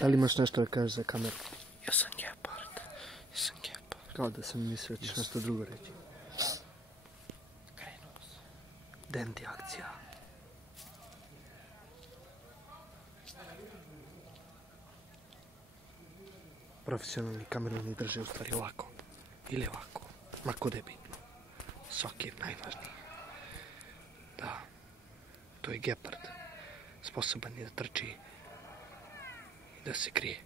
Da li imaš nešto da kažeš za kameru? Ja sam gepard. Kao da sam mislio da ćeš nešto drugo reći. Krenuo sam. Dendi akcija. Profesionalni kamermani drže u stvari ovako. Ili ovako. Ma kod je bitno. Svaki je najvažniji. Da. To je gepard. Sposoban je da trči i da se krije.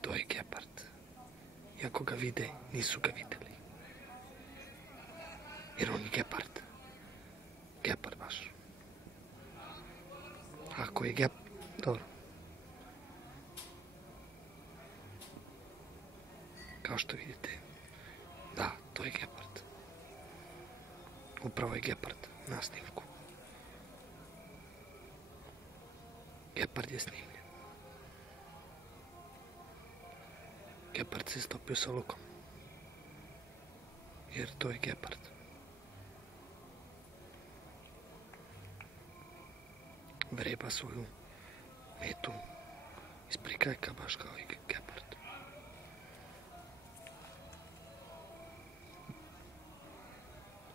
To je gepard. Iako ga vide, nisu ga vidjeli. Jer on je gepard. Gepard baš. Ako je gepard... Dobro. Kao što vidite. Da, to je gepard. Upravo je gepard na snimku. Gepard je snimljen. Gepard se stopio sa lukom. Jer to je gepard. Vreba svoju metu iz prikajka baš kao i gepard.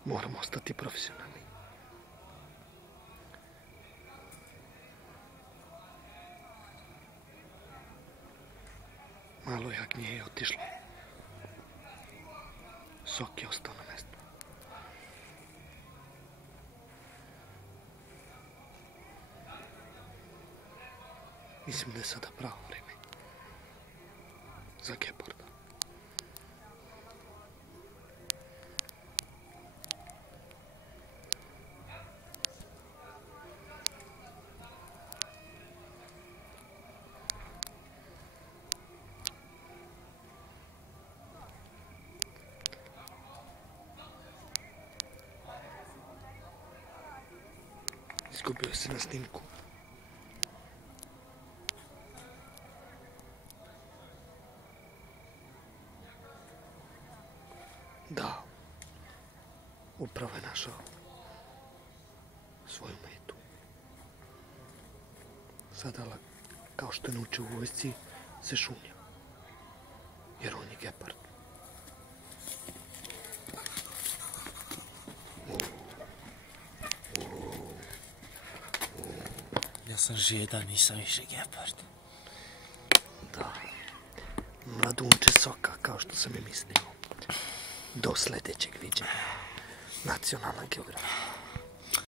Moramo ostati profesionalni. Malo jagnje je otišlo. Sok je ostao na mjestu. Mislim da je sada pravo vrijeme za geparda. Izgubio se na snimku. Da, upravo je našao svoju metu. Sada, kao što je naučio u vojsci, se šunja. Jer on je gepard. Ja sam žedan, nisam više gepard. Da, mladunče soka, kao što sam je mislio. Do sljedećeg viđenja. Nacionalna geografija.